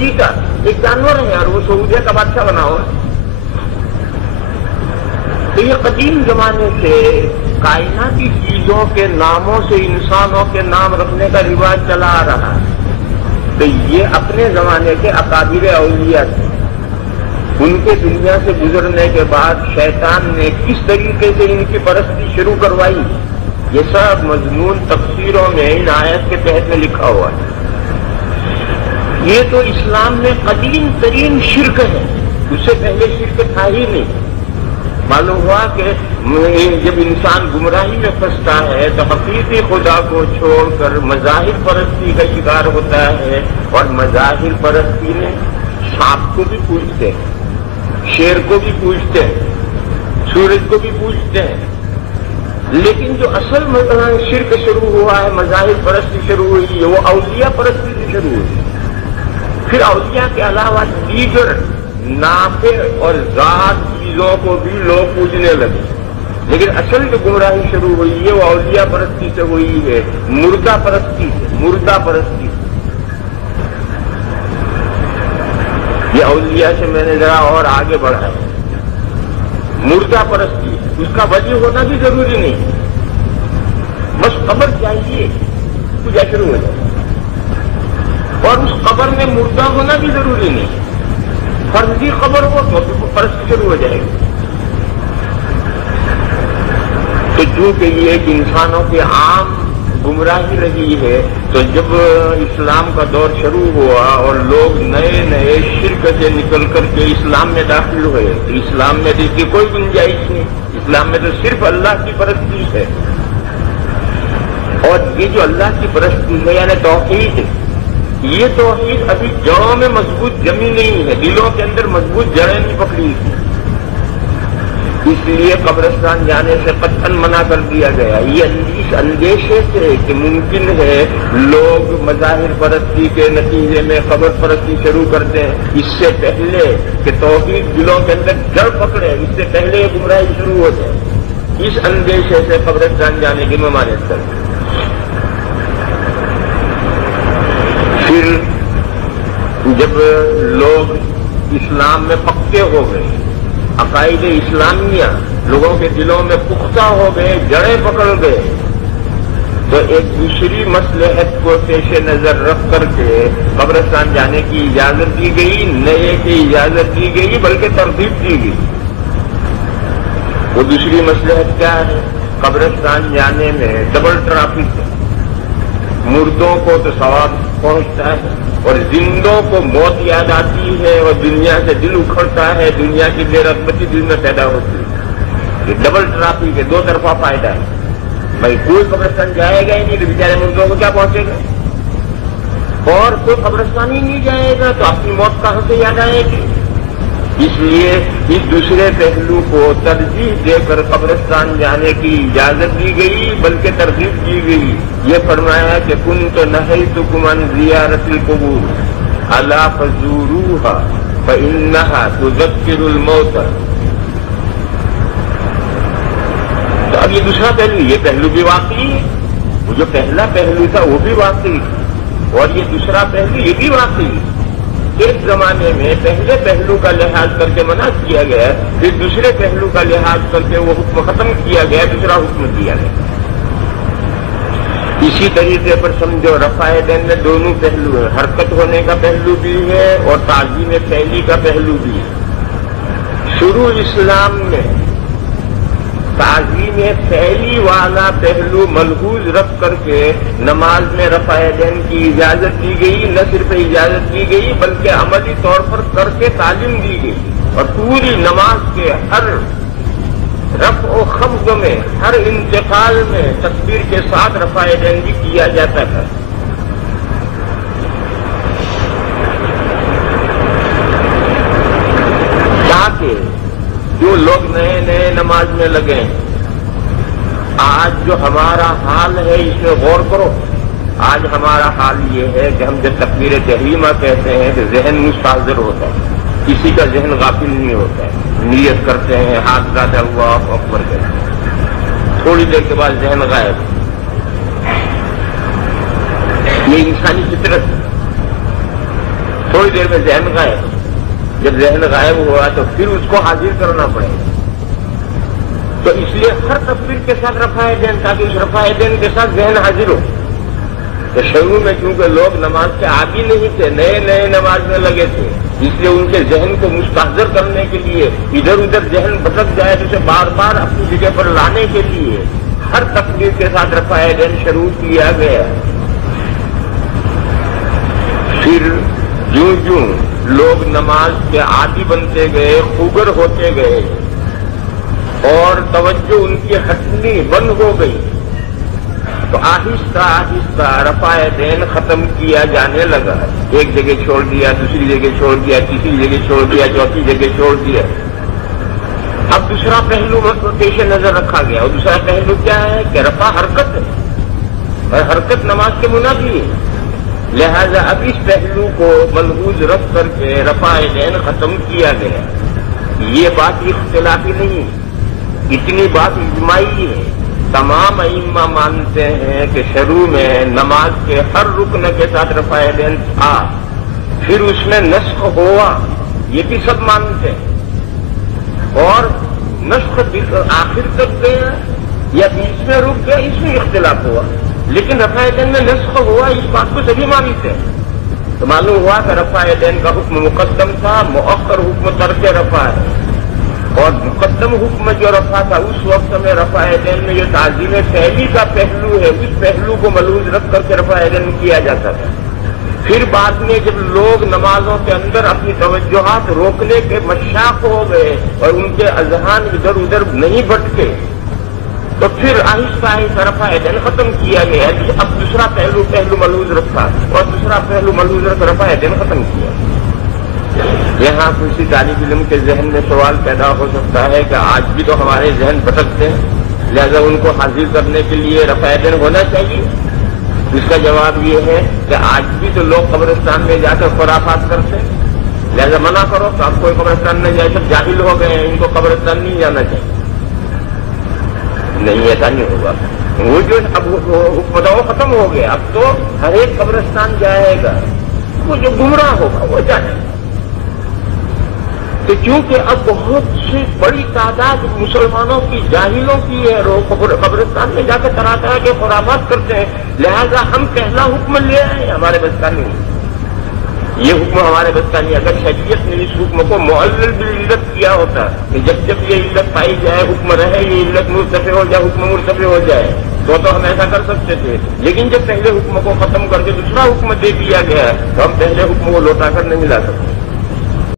چیتا ایک جانور ہے اور وہ سعودیہ کا بادشاہ بنا ہوا. تو یہ قدیم زمانے سے کائناتی چیزوں کے ناموں سے انسانوں کے نام رکھنے کا رواج چلا آ رہا ہے. تو یہ اپنے زمانے کے اکابر اولیاء تھے. ان کے دنیا سے گزرنے کے بعد شیطان نے کس طریقے سے ان کی پرستی شروع کروائی، یہ سب مضمون تفسیروں میں ان آیت کے تحت میں لکھا ہوا ہے. یہ تو اسلام میں قدیم ترین شرک ہے، اس سے پہلے شرک تھا ہی نہیں. معلوم ہوا کہ جب انسان گمراہی میں پھنستا ہے تو حقیقی خدا کو چھوڑ کر مظاہر پرستی کا شکار ہوتا ہے. اور مظاہر پرستی میں سانپ کو بھی پوجتے ہیں، شیر کو بھی پوجتے ہیں، سورج کو بھی پوجتے ہیں. لیکن جو اصل شرک شروع ہوا ہے، مظاہر پرستی شروع ہوئی ہے، وہ اولیاء پرستی سے شروع ہوئی. پھر اولیاء کے علاوہ دیگر نافع اور ذات چیزوں کو بھی لوگ پوجنے لگے. لیکن اصل جو گمراہی شروع ہوئی ہے وہ اولیاء پرستی سے ہوئی ہے، مردہ پرستی سے. مردہ پرستی یہ اولیاء سے میں نے ذرا اور آگے بڑھا ہے. مردہ پرستی اس کا وجہ ہونا بھی ضروری نہیں، بس قبر چاہیے پوجا شروع ہو جائے. اور اس قبر میں مردہ ہونا بھی ضروری نہیں، فرضی قبر ہو تو پرستی شروع ہو جائے گی. تو چونکہ یہ ایک انسانوں کی عام گمراہی رہی ہے، تو جب اسلام کا دور شروع ہوا اور لوگ نئے نئے شرک سے نکل کر کے اسلام میں داخل ہوئے، تو اسلام میں تو اس کی کوئی گنجائش نہیں. اسلام میں تو صرف اللہ کی پرستی ہے. اور یہ جو اللہ کی پرستی ہے یعنی توحید ہے، یہ توحید ابھی جڑوں میں مضبوط جمی نہیں ہے، دلوں کے اندر مضبوط جڑیں نہیں پکڑی تھی. اس لیے قبرستان جانے سے قطعاً منع کر دیا گیا. یہ اس اندیشے سے کہ ممکن ہے لوگ مظاہر پرستی کے نتیجے میں قبر پرستی شروع کرتے ہیں، اس سے پہلے کہ توحید دلوں کے اندر جڑ پکڑے، اس سے پہلے یہ گمراہی شروع ہو جائے، اس اندیشے سے قبرستان جانے کی ممانعت کرتے. پھر جب لوگ اسلام میں پکے ہو گئے، عقائد اسلامیہ لوگوں کے دلوں میں پختہ ہو گئے، جڑیں پکڑ گئے، تو ایک دوسری مصلحت کو پیش نظر رکھ کر کے قبرستان جانے کی اجازت دی گئی. نئے کی اجازت دی گئی بلکہ ترغیب دی گئی. وہ دوسری مصلحت کیا ہے؟ قبرستان جانے میں ڈبل ٹرافک ہے. مردوں کو تو ثواب پہنچتا ہے اور زندوں کو موت یاد آتی ہے اور دنیا سے دل اکھڑتا ہے، دنیا کی بے رغبتی دل میں پیدا ہوتی ہے. یہ ڈبل ٹرافک ہے، دو طرفہ فائدہ ہے. بھائی کوئی قبرستان جائے گا ہی نہیں تو بیچارے مردوں کو کیا پہنچے گا، اور کوئی قبرستان ہی نہیں جائے گا تو اپنی موت کہاں سے یاد آئے گی. اس لیے اس دوسرے پہلو کو ترجیح دے کر قبرستان جانے کی اجازت دی گئی بلکہ ترغیب دی گئی. یہ فرمایا کہ کنت نہیتکم عن زیارت القبور الا فزوروها فانها تذکر الموت. تو اب یہ دوسرا پہلو، یہ پہلو بھی واقعی ہے، وہ جو پہلا پہلو تھا وہ بھی واقعی، اور یہ دوسرا پہلو یہ بھی واقعی. ایک زمانے میں پہلے پہلو کا لحاظ کر کے منع کیا گیا، پھر دوسرے پہلو کا لحاظ کر کے وہ حکم ختم کیا گیا، دوسرا حکم دیا گیا. اسی طریقے پر سمجھو رفع دین میں دونوں پہلو ہیں، حرکت ہونے کا پہلو بھی ہے اور تعظیم فعلی کا پہلو بھی ہے. شروع اسلام میں تعظیم فعلی والا پہلو ملحوظ رکھ کر کے نماز میں رفع دین کی اجازت دی گئی. نہ صرف اجازت دی گئی بلکہ عملی طور پر کر کے تعلیم دی گئی، اور پوری نماز کے ہر رفع و خفض میں، ہر انتقال میں تکبیر کے ساتھ رفع دین بھی کیا جاتا تھا. تاکہ جو لوگ نئے نئے نماز میں لگے ہیں، آج جو ہمارا حال ہے اس میں غور کرو. آج ہمارا حال یہ ہے کہ ہم جب تکبیر تحریمہ کہتے ہیں تو ذہن مستحضر ہوتا ہے، کسی کا ذہن غافل نہیں ہوتا ہے. نیت کرتے ہیں، ہاتھ زیادہ ہوا اکبر کہتے ہیں، تھوڑی دیر کے بعد ذہن غائب. یہ انسانی فطرت. تھوڑی دیر میں ذہن غائب، جب ذہن غائب ہوا تو پھر اس کو حاضر کرنا پڑے گا۔ تو اس لیے ہر تکبیر کے ساتھ رفع دین، تاکہ اس رفع دین کے ساتھ ذہن حاضر ہو۔ تو شروع میں چونکہ لوگ نماز کے عادی نہیں تھے، نئے نئے نماز میں لگے تھے، اس لیے ان کے ذہن کو مستحضر کرنے کے لیے، ادھر ادھر ذہن بھٹک جائے تو اسے بار بار اپنی جگہ پر لانے کے لیے ہر تکبیر کے ساتھ رفع دین شروع کیا گیا۔ پھر جوں جوں لوگ نماز کے عادی بنتے گئے، خوگر ہوتے گئے اور توجہ ان کی ہٹنی بند ہو گئی، تو آہستہ آہستہ رفع دین ختم کیا جانے لگا۔ ایک جگہ چھوڑ دیا، دوسری جگہ چھوڑ دیا، تیسری جگہ چھوڑ دیا، چوتھی جگہ چھوڑ دیا۔ اب دوسرا پہلو پیش نظر رکھا گیا، اور دوسرا پہلو کیا ہے کہ رفع حرکت ہے، اور حرکت نماز کے منافی ہے، لہذا اب اس پہلو کو ملحوظ رکھ کر کے رفع دین ختم کیا گیا۔ یہ بات اختلافی نہیں، اتنی بات اجماعی ہے۔ تمام ائمہ مانتے ہیں کہ شروع میں نماز کے ہر رکن کے ساتھ رفع دین تھا، پھر اس میں نسخ ہوا، یہ بھی سب مانتے ہیں، اور نسخ آخر تک گیا یا بیچ میں رک گیا، اس میں اختلاف ہوا، لیکن رفع دین میں نسخ ہوا، اس بات کو سبھی مانتے ہیں۔ تو معلوم ہوا کہ رفع دین کا حکم مقدم تھا، مؤخر حکم ترک رفع ہے، اور مقدم حکم جو رفع تھا اس وقت میں رفع دین میں یہ تعظیم فعلی کا پہلو ہے، اس پہلو کو ملحوظ رکھ کر کے رفع دین کیا جاتا تھا۔ پھر بعد میں جب لوگ نمازوں کے اندر اپنی توجہات روکنے کے مشاق ہو گئے اور ان کے اذہان ادھر ادھر نہیں بھٹکے، تو پھر آہستہ آہستہ رفع دین ختم کیا گیا۔ اب دوسرا پہلو ملحوظ رکھا اور دوسرا پہلو ملحوظ رکھ رفع دین ختم کیا۔ یہاں کسی طالب علم کے ذہن میں سوال پیدا ہو سکتا ہے کہ آج بھی تو ہمارے ذہن بھٹکتے ہیں، لہذا ان کو حاضر کرنے کے لیے رفع دین ہونا چاہیے۔ اس کا جواب یہ ہے کہ آج بھی تو لوگ قبرستان میں جا کر خرافات کرتے ہیں، لہذا منع کرو کہ آپ کوئی قبرستان میں جائے، سب جاہل ہو گئے ہیں، ان کو قبرستان نہیں جانا چاہیے۔ نہیں، ایسا نہیں ہوگا۔ وہ جو اب حکم ختم ہو گیا، اب تو ہر ایک قبرستان جائے گا، وہ جو گمراہ ہوگا وہ جائے گا۔ کہ چونکہ اب بہت سی بڑی تعداد مسلمانوں کی جاہلوں کی ہے، قبرستان میں جا کے طرح طرح کے خرافات کرتے ہیں، لہذا ہم پہلا حکم لے آئے، ہمارے بس کا نہیں، یہ حکم ہمارے بس کا نہیں۔ اگر شریعت نے اس حکم کو معلل بالعلت کیا ہوتا کہ جب جب یہ علت پائی جائے حکم رہے، یہ علت مرتفع ہو جائے، حکم مرتفع ہو جائے، تو ہم ایسا کر سکتے تھے، لیکن جب پہلے حکم کو ختم کر کے دوسرا حکم دے دیا گیا تو ہم پہلے حکم کو لوٹا کر نہیں لا سکتے۔